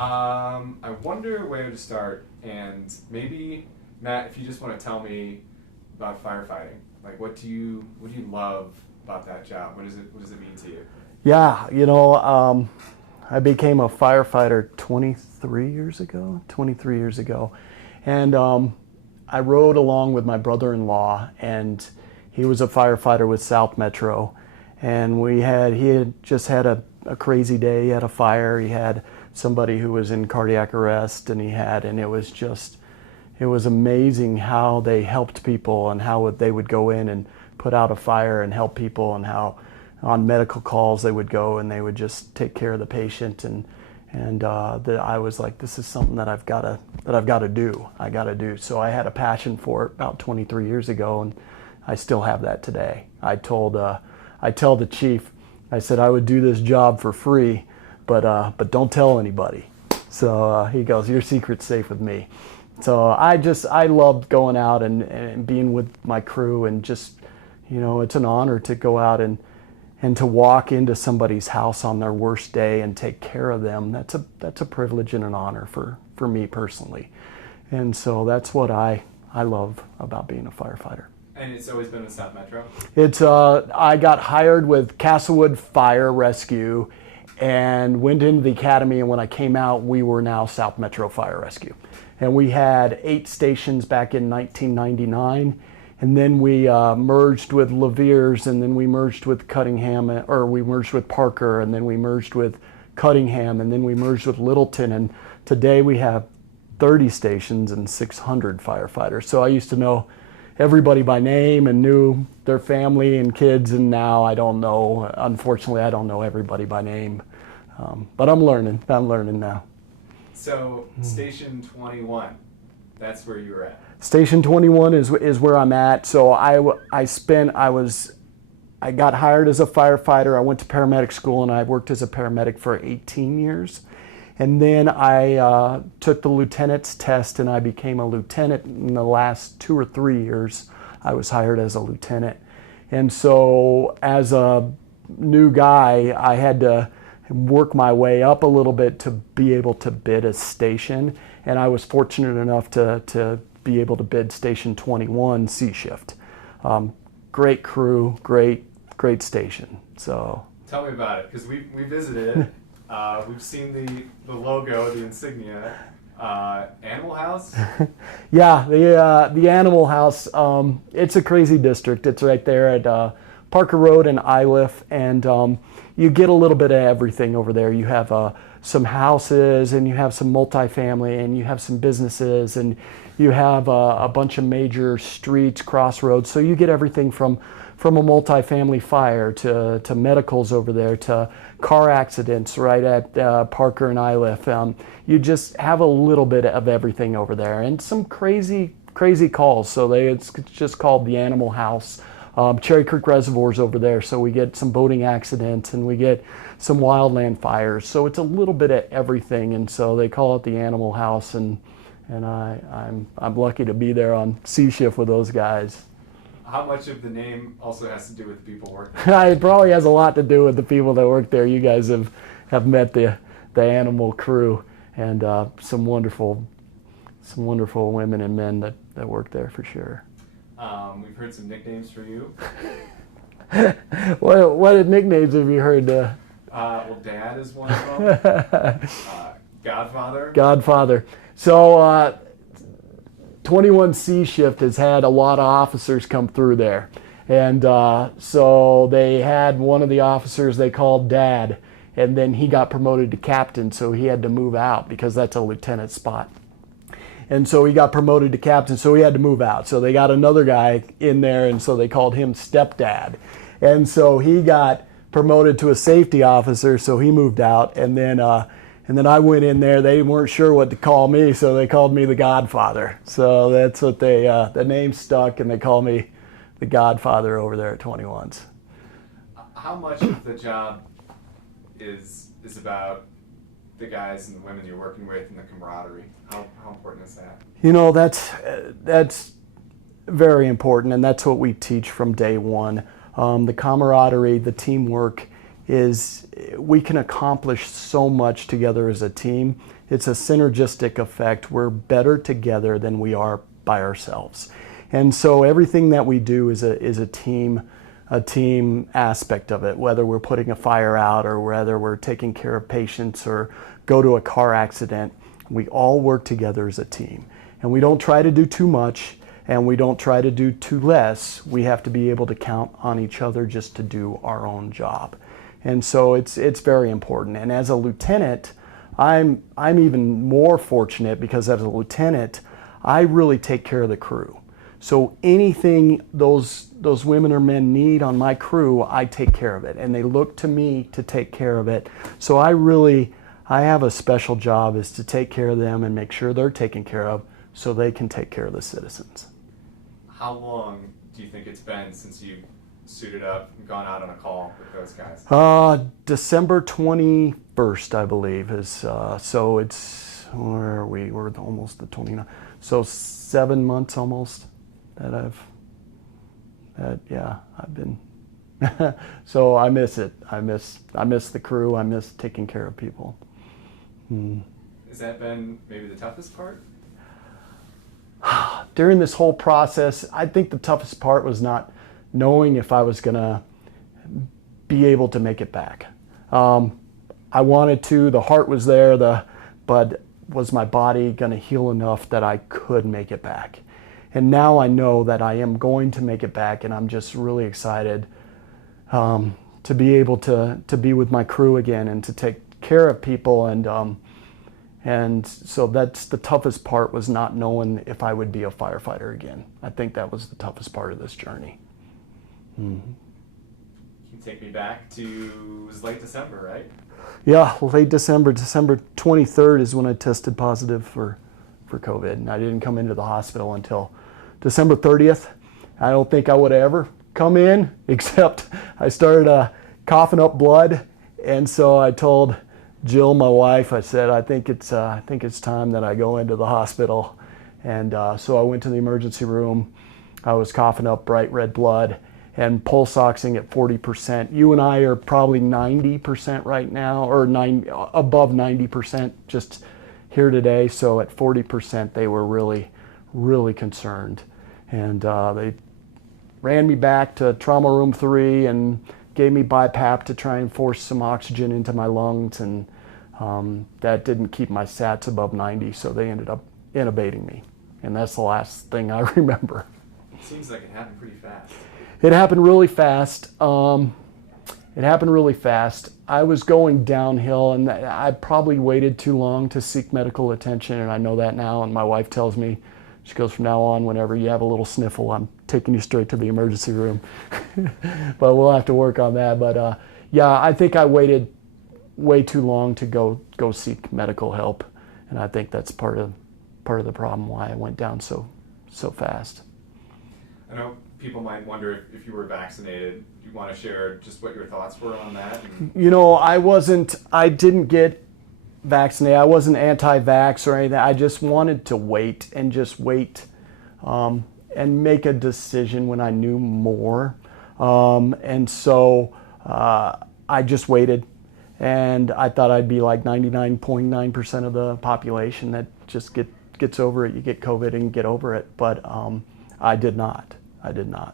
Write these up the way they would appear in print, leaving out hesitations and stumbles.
I wonder where to start, and maybe Matt, if you just want to tell me about firefighting, like what do you love about that job? What does it mean to you? Yeah, I became a firefighter 23 years ago. 23 years ago, and I rode along with my brother-in-law, and he was a firefighter with South Metro, and he had just had a crazy day. He had a fire. He had somebody who was in cardiac arrest, and it was amazing how they helped people and how they would go in and put out a fire and help people, and how on medical calls they would go and they would just take care of the patient, I was like, this is something that I've got to do. I got to do. So I had a passion for it about 23 years ago, and I still have that today. I tell the chief, I said I would do this job for free, but don't tell anybody. So he goes, your secret's safe with me. So I loved going out and being with my crew, and just, it's an honor to go out and to walk into somebody's house on their worst day and take care of them. That's a privilege and an honor for me personally. And so that's what I love about being a firefighter. And it's always been with South Metro? I got hired with Castlewood Fire Rescue and went into the academy, and when I came out, we were now South Metro Fire Rescue. And we had 8 stations back in 1999. And then we merged with Levere's, and then we merged with we merged with Parker, and then we merged with Cuttingham, and then we merged with Littleton. And today we have 30 stations and 600 firefighters. So I used to know everybody by name and knew their family and kids, and now I don't know. Unfortunately, I don't know everybody by name. But I'm learning now. So Station 21, that's where you were at. Station 21 is where I'm at. So I got hired as a firefighter. I went to paramedic school, and I worked as a paramedic for 18 years. And then I took the lieutenant's test, and I became a lieutenant. In the last 2 or 3 years, I was hired as a lieutenant. And so as a new guy, I had to work my way up a little bit to be able to bid a station. And I was fortunate enough to be able to bid Station 21 C shift. Great crew, great station. So tell me about it, because we visited it. We've seen the logo, the insignia. Animal House? Yeah, the Animal House. It's a crazy district. It's right there at Parker Road and Iliff, and you get a little bit of everything over there. You have some houses, and you have some multifamily, and you have some businesses, and you have a bunch of major streets, crossroads. So you get everything from a multifamily fire to medicals over there, to car accidents right at Parker and Iliff. You just have a little bit of everything over there, and some crazy calls. So it's just called the Animal House. Cherry Creek Reservoir's over there, so we get some boating accidents, and we get some wildland fires. So it's a little bit of everything, and so they call it the Animal House, and I'm lucky to be there on C shift with those guys. How much of the name also has to do with the people working? It probably has a lot to do with the people that work there. You guys have met the animal crew, and some wonderful women and men that work there for sure. We've heard some nicknames for you. What nicknames have you heard? Well, Dad is one of them. Godfather. Godfather. So 21C shift has had a lot of officers come through there. And so they had one of the officers they called Dad, and then he got promoted to captain, so he had to move out because that's a lieutenant spot. And so he got promoted to captain, so he had to move out. So they got another guy in there, and so they called him Stepdad. And so he got promoted to a safety officer, so he moved out. And then I went in there. They weren't sure what to call me, so they called me the Godfather. So that's what the name stuck, and they call me the Godfather over there at 21s. How much of the job is about the guys and the women you're working with and the camaraderie? How important is that? That's very important, and that's what we teach from day one. The camaraderie, the teamwork is we can accomplish so much together as a team. It's a synergistic effect. We're better together than we are by ourselves. And so everything that we do is a team aspect of it, whether we're putting a fire out or whether we're taking care of patients or go to a car accident. We all work together as a team. And we don't try to do too much and we don't try to do too less. We have to be able to count on each other just to do our own job. And so it's very important. And as a lieutenant, I'm even more fortunate because as a lieutenant, I really take care of the crew. So anything those women or men need on my crew, I take care of it. And they look to me to take care of it. So I have a special job is to take care of them and make sure they're taken care of so they can take care of the citizens. How long do you think it's been since you suited up and gone out on a call with those guys? December 21st, I believe, is so it's, where are we? We're almost the 29th. So 7 months almost that I've been. So I miss it. I miss the crew. I miss taking care of people. Has that been maybe the toughest part? During this whole process, I think the toughest part was not knowing if I was gonna be able to make it back. I wanted to, the heart was there, but was my body gonna heal enough that I could make it back? And now I know that I am going to make it back, and I'm just really excited to be able to be with my crew again and to take care of people. And so that's the toughest part, was not knowing if I would be a firefighter again. I think that was the toughest part of this journey. Can you take me back to, it was late December, right? Yeah, late December. December 23rd is when I tested positive for COVID. And I didn't come into the hospital until December 30th. I don't think I would have ever come in, except I started coughing up blood. And so I told Jill, my wife, I said, I think it's time that I go into the hospital. And so I went to the emergency room. I was coughing up bright red blood and pulse oxing at 40%. You and I are probably 90% right now, or above 90% just here today. So at 40%, they were really, really concerned. And they ran me back to trauma room 3 and gave me BiPAP to try and force some oxygen into my lungs, and that didn't keep my sats above 90, so they ended up intubating me. And that's the last thing I remember. It seems like it happened pretty fast. It happened really fast. I was going downhill, and I probably waited too long to seek medical attention, and I know that now. And my wife tells me, she goes, from now on, whenever you have a little sniffle, I'm taking you straight to the emergency room. But we'll have to work on that. But yeah, I think I waited way too long to go seek medical help, and I think that's part of the problem why I went down so fast. I know people might wonder if you were vaccinated. Do you want to share just what your thoughts were on that? You know, I didn't get vaccinated. I wasn't anti-vax or anything. I just wanted to wait and make a decision when I knew more. And so I just waited, and I thought I'd be like 99.9% of the population that just gets over it. You get COVID and get over it. But I did not.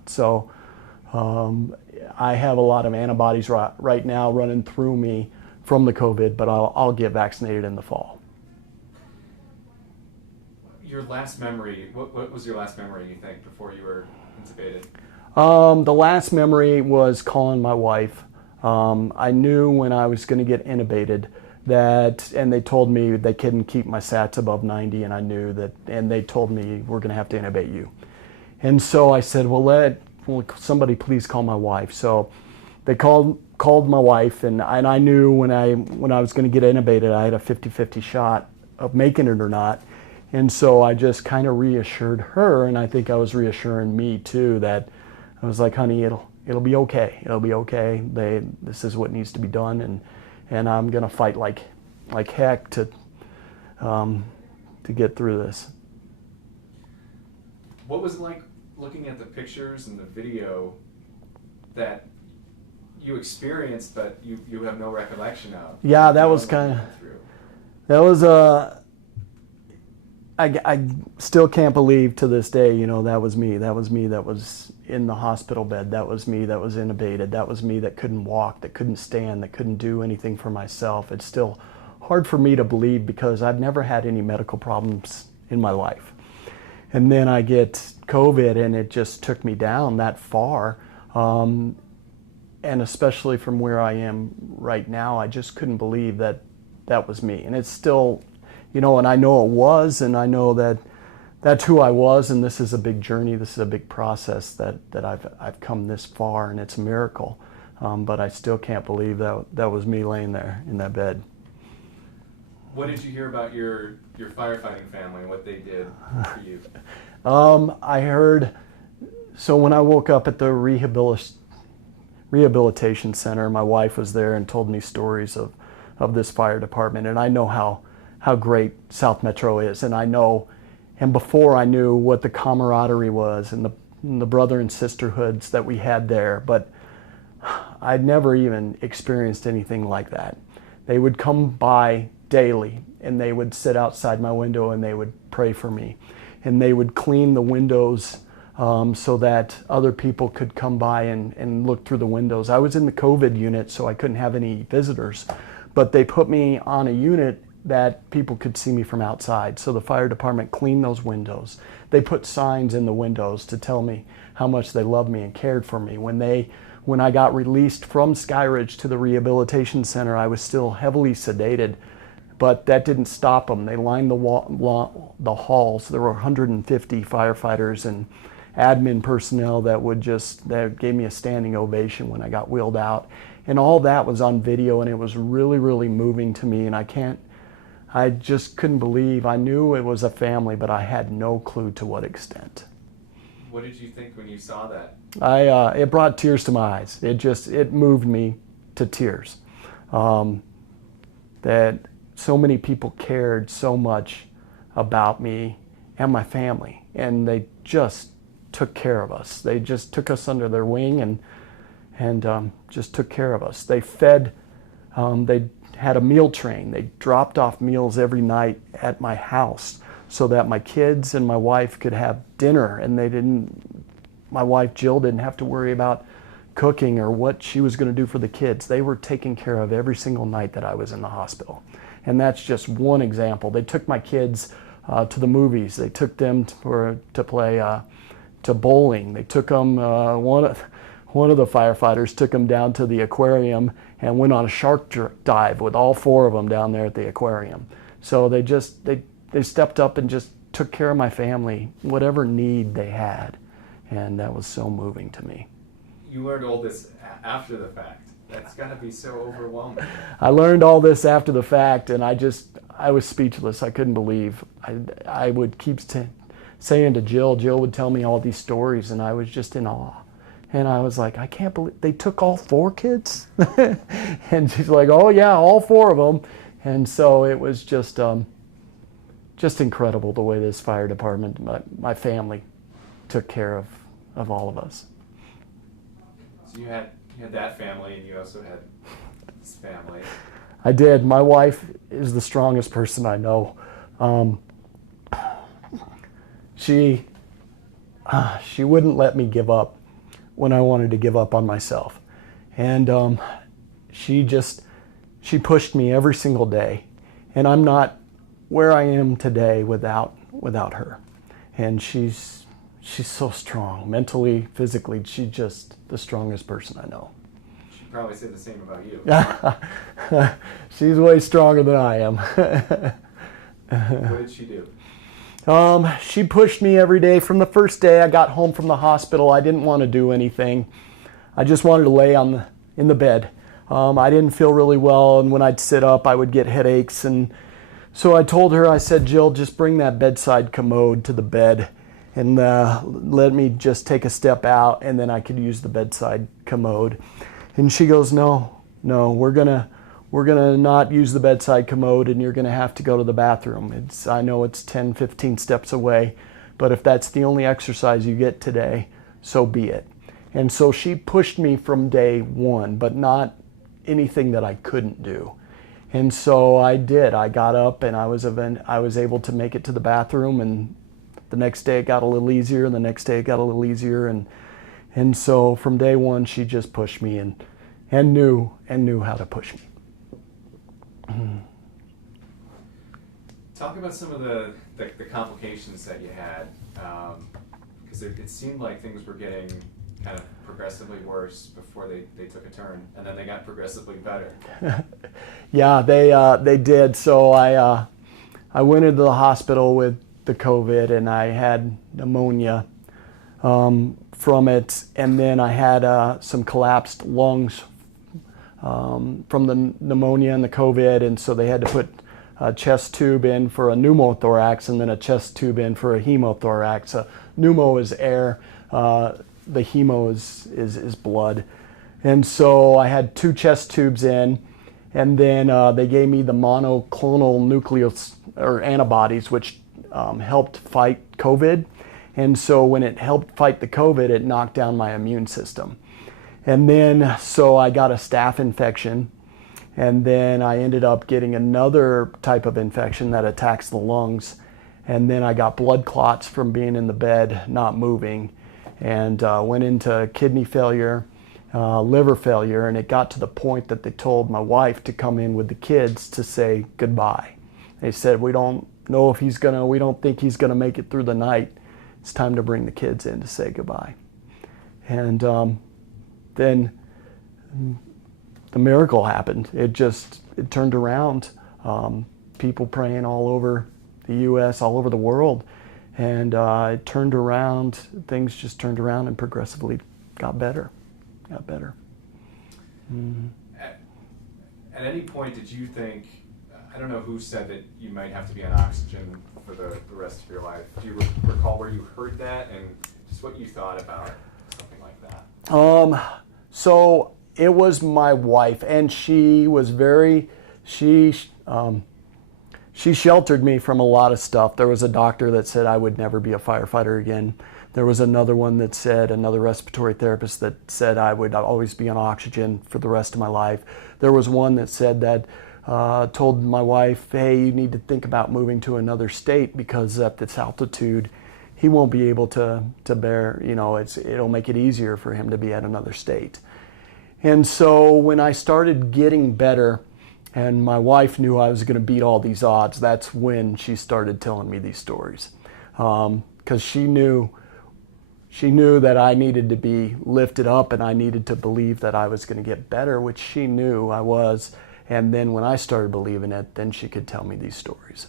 So I have a lot of antibodies right now running through me from the COVID, but I'll get vaccinated in the fall. Your last memory, what was your last memory, you think, before you were intubated? The last memory was calling my wife. I knew when I was going to get intubated and they told me they couldn't keep my sats above 90, and I knew that, and they told me, we're going to have to intubate you. And so I said, well, somebody please call my wife. So they called my wife, and I knew when I was going to get intubated, I had a 50-50 shot of making it or not. And so I just kind of reassured her, and I think I was reassuring me too, that I was like, honey, it'll be okay. It'll be okay. This is what needs to be done, and I'm gonna fight like heck to get through this. What was it like looking at the pictures and the video that you experienced, but you have no recollection of. Yeah, that was kind of, that was I still can't believe to this day, you know, that was me. That was me that was in the hospital bed. That was me that was intubated. That was me that couldn't walk, that couldn't stand, that couldn't do anything for myself. It's still hard for me to believe because I've never had any medical problems in my life. And then I get COVID and it just took me down that far. And especially from where I am right now, I just couldn't believe that that was me. And it's still, you know, and I know it was, and I know that that's who I was, and this is a big journey, this is a big process that I've come this far, and it's a miracle. But I still can't believe that was me laying there in that bed. What did you hear about your firefighting family and what they did for you? I heard, so when I woke up at the rehabilitation center, my wife was there and told me stories of this fire department, and I know how great South Metro is, and I know, and before I knew what the camaraderie was and the brother and sisterhoods that we had there, but I'd never even experienced anything like that. They would come by daily and they would sit outside my window and they would pray for me, and they would clean the windows so that other people could come by and look through the windows. I was in the COVID unit, so I couldn't have any visitors, but they put me on a unit that people could see me from outside. So the fire department cleaned those windows. They put signs in the windows to tell me how much they loved me and cared for me. When I got released from Skyridge to the rehabilitation center, I was still heavily sedated, but that didn't stop them. They lined the halls. There were 150 firefighters and admin personnel that gave me a standing ovation when I got wheeled out. And all that was on video, and it was really, really moving to me, and I just couldn't believe. I knew it was a family, but I had no clue to what extent. What did you think when you saw that? It brought tears to my eyes. It moved me to tears. That so many people cared so much about me and my family, and they just took care of us. They just took us under their wing and just took care of us. They fed, they had a meal train. They dropped off meals every night at my house so that my kids and my wife could have dinner, and my wife Jill didn't have to worry about cooking or what she was going to do for the kids. They were taken care of every single night that I was in the hospital. And that's just one example. They took my kids to the movies. They took them to play to bowling. They took them, one of the firefighters took them down to the aquarium and went on a shark dive with all four of them down there at the aquarium. So they stepped up and just took care of my family, whatever need they had. And that was so moving to me. You learned all this after the fact. That's got to be so overwhelming. I learned all this after the fact, and I was speechless. I couldn't believe. I would keep saying to Jill would tell me all these stories, and I was just in awe. And I was like, I can't believe they took all four kids? And she's like, oh yeah, all four of them. And so it was just incredible the way this fire department, my family, took care of all of us. So you had that family, and you also had this family. I did. My wife is the strongest person I know. She wouldn't let me give up when I wanted to give up on myself. And she pushed me every single day. And I'm not where I am today without her. And she's so strong, mentally, physically. She's just the strongest person I know. She'd probably say the same about you. She's way stronger than I am. What did she do? She pushed me every day. From the first day I got home from the hospital, I didn't want to do anything. I just wanted to lay in the bed. I didn't feel really well, and when I'd sit up, I would get headaches. And so I told her, I said, Jill, just bring that bedside commode to the bed and let me just take a step out, and then I could use the bedside commode. And she goes, no, we're gonna not use the bedside commode, and you're gonna have to go to the bathroom. I know it's 10, 15 steps away, but if that's the only exercise you get today, so be it. And so she pushed me from day one, but not anything that I couldn't do. And so I did. I got up and I was able to make it to the bathroom, and the next day it got a little easier, and the next day it got a little easier, and so from day one she just pushed me and knew how to push me. Talk about some of the complications that you had, because it seemed like things were getting kind of progressively worse before they took a turn, and then they got progressively better. Yeah, they did. So I went into the hospital with the COVID, and I had pneumonia from it, and then I had some collapsed lungs from the pneumonia and the COVID, and so they had to put a chest tube in for a pneumothorax, and then a chest tube in for a hemothorax. Pneumo is air, the hemo is blood. And so I had 2 chest tubes in, and then they gave me the monoclonal nucleus or antibodies, which helped fight COVID. And so when it helped fight the COVID, it knocked down my immune system. And then so I got a staph infection, and then I ended up getting another type of infection that attacks the lungs. And then I got blood clots from being in the bed, not moving, and went into kidney failure, liver failure, and it got to the point that they told my wife to come in with the kids to say goodbye. They said, we don't know if we don't think he's gonna make it through the night. It's time to bring the kids in to say goodbye. And then the miracle happened. It turned around. People praying all over the U.S., all over the world, and it turned around. Things just turned around and progressively got better. Mm-hmm. At any point did you think, I don't know who said that you might have to be on oxygen for the rest of your life. Do you recall where you heard that, and just what you thought about something like that? So it was my wife, and she was she sheltered me from a lot of stuff. There was a doctor that said I would never be a firefighter again. There was another one that said, another respiratory therapist that said I would always be on oxygen for the rest of my life. There was one that said that, told my wife, hey, you need to think about moving to another state because at this altitude, he won't be able to bear, it'll make it easier for him to be at another state. And so when I started getting better and my wife knew I was going to beat all these odds, that's when she started telling me these stories. Because she knew that I needed to be lifted up and I needed to believe that I was going to get better, which she knew I was. And then when I started believing it, then she could tell me these stories.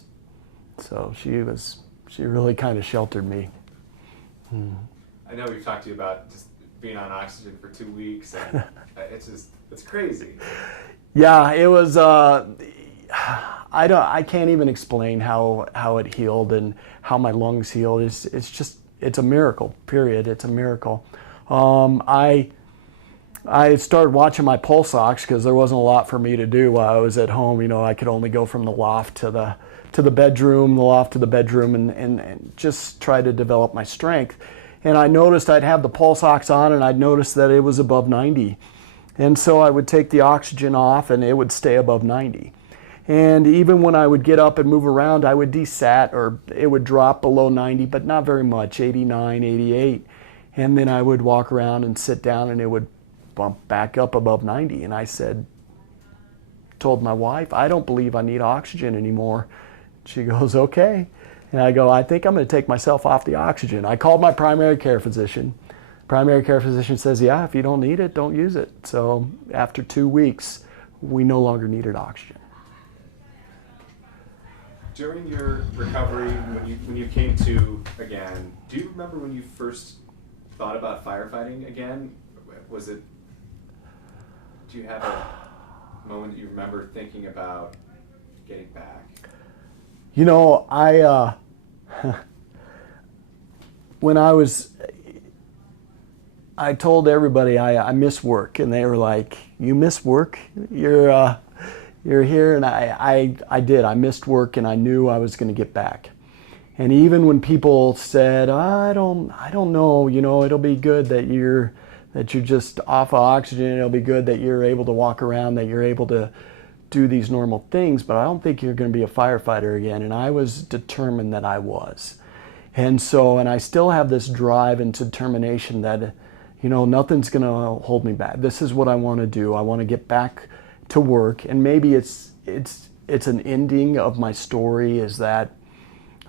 So she really kind of sheltered me. I know we've talked to you about just being on oxygen for 2 weeks, and it's crazy. Yeah, it was. I can't even explain how it healed and how my lungs healed. It's a miracle. Period. It's a miracle. I started watching my pulse ox because there wasn't a lot for me to do while I was at home. I could only go from the loft to the bedroom, the loft to the bedroom, and just try to develop my strength. And I noticed I'd have the pulse ox on, and I'd notice that it was above 90. And so I would take the oxygen off, and it would stay above 90. And even when I would get up and move around, I would desat, or it would drop below 90, but not very much, 89, 88. And then I would walk around and sit down, and it would bump back up above 90. And I told my wife, I don't believe I need oxygen anymore. She goes, okay. And I go, I think I'm going to take myself off the oxygen. I called my primary care physician. Primary care physician says, yeah, if you don't need it, don't use it. So after 2 weeks, we no longer needed oxygen. During your recovery, when you came to again, do you remember when you first thought about firefighting again? Do you have a moment that you remember thinking about getting back? I told everybody I miss work, and they were like, you miss work? You're here? And I did. I missed work, and I knew I was going to get back. And even when people said, I don't know, it'll be good that that you're just off of oxygen and it'll be good that you're able to walk around, that you're able to do these normal things, but I don't think you're going to be a firefighter again. And I was determined that I was. And so, and I still have this drive and determination that, you know, nothing's going to hold me back. This is what I want to do. I want to get back to work. And maybe it's an ending of my story is that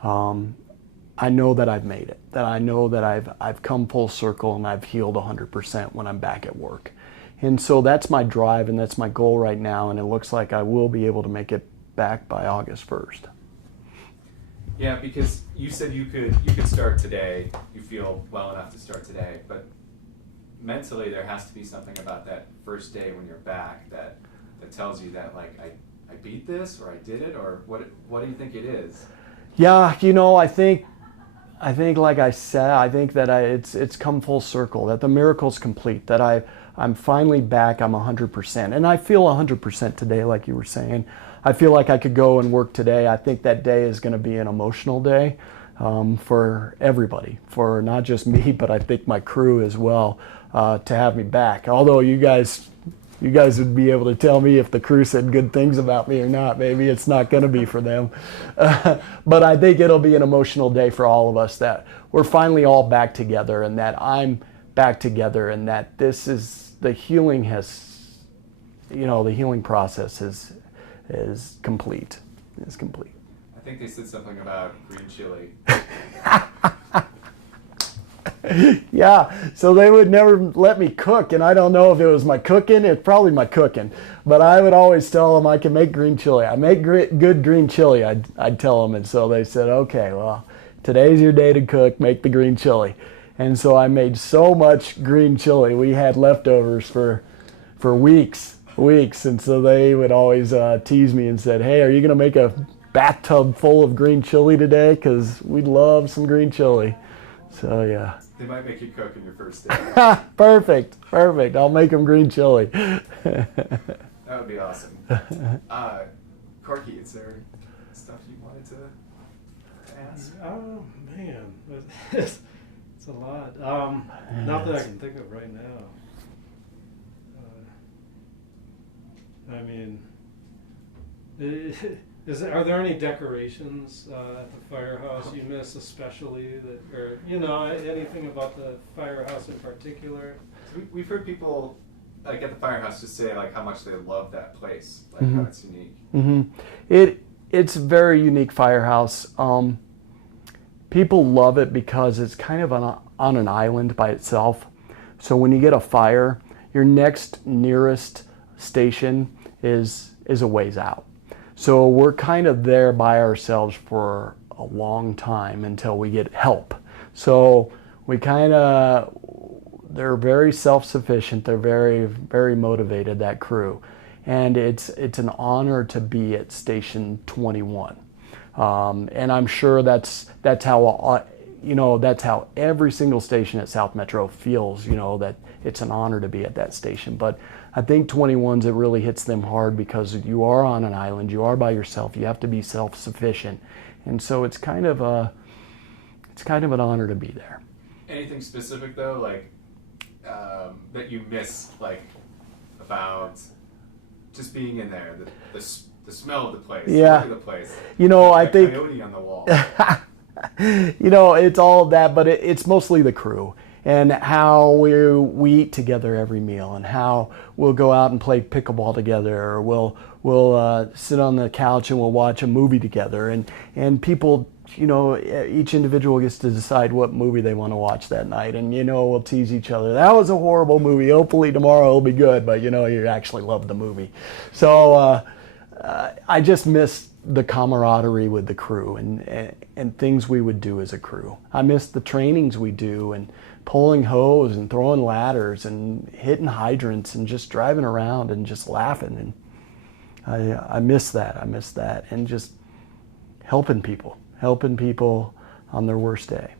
I know that I've made it, that I know that I've come full circle and I've healed 100% when I'm back at work. And so that's my drive and that's my goal right now, and it looks like I will be able to make it back by August 1st. Yeah, because you said you could start today, you feel well enough to start today, but mentally there has to be something about that first day when you're back that tells you that, like, I beat this, or I did it, or what do you think it is? Yeah, you know, I think like I said, I think that it's come full circle, that the miracle's complete, that I'm finally back, I'm 100%. And I feel 100% today, like you were saying. I feel like I could go and work today. I think that day is going to be an emotional day for everybody, for not just me, but I think my crew as well, to have me back. Although you guys would be able to tell me if the crew said good things about me or not. Maybe it's not going to be for them. But I think it'll be an emotional day for all of us, that we're finally all back together and that I'm back together and that this is, the healing has, you know, the healing process is complete. It's complete. I think they said something about green chili. Yeah, so they would never let me cook, and I don't know if it was my cooking, it's probably my cooking, but I would always tell them I can make green chili. I make good green chili, I'd tell them, and so they said, okay, well, today's your day to cook, make the green chili. And so I made so much green chili, we had leftovers for weeks, and so they would always tease me and said, hey, are you gonna make a bathtub full of green chili today? Because we'd love some green chili. So yeah. They might make you cook in your first day. Perfect. I'll make them green chili. That would be awesome. Corky, is there stuff you wanted to ask? Oh man, it's a lot. Not that I can think of right now. I mean, are there any decorations at the firehouse you miss especially, that, or you know, anything about the firehouse in particular? We've heard people like at the firehouse just say like how much they love that place, like Mm-hmm. how it's unique. Mm-hmm. It's a very unique firehouse. People love it because it's kind of on an island by itself. So when you get a fire, your next nearest station is a ways out. So we're kind of there by ourselves for a long time until we get help. So they're very self-sufficient. They're very, very motivated, that crew. And it's an honor to be at Station 21. And I'm sure that's how, you know, that's how every single station at South Metro feels, you know, that it's an honor to be at that station. But I think 21's, it really hits them hard because you are on an island, you are by yourself, you have to be self-sufficient. And so it's kind of an honor to be there. Anything specific though, like that you miss, like about just being in there, the smell of the place, Yeah. the look of the place. You know, I that think coyote on the wall. you know, it's all of that, but it's mostly the crew and how we eat together every meal, and how we'll go out and play pickleball together, or we'll sit on the couch and we'll watch a movie together, and people, you know, each individual gets to decide what movie they want to watch that night, and you know, we'll tease each other. That was a horrible movie. Hopefully tomorrow will be good, but you know, you actually love the movie. So I just miss the camaraderie with the crew and things we would do as a crew. I miss the trainings we do, and pulling hose and throwing ladders and hitting hydrants and just driving around and just laughing. And I miss that. And just helping people on their worst day.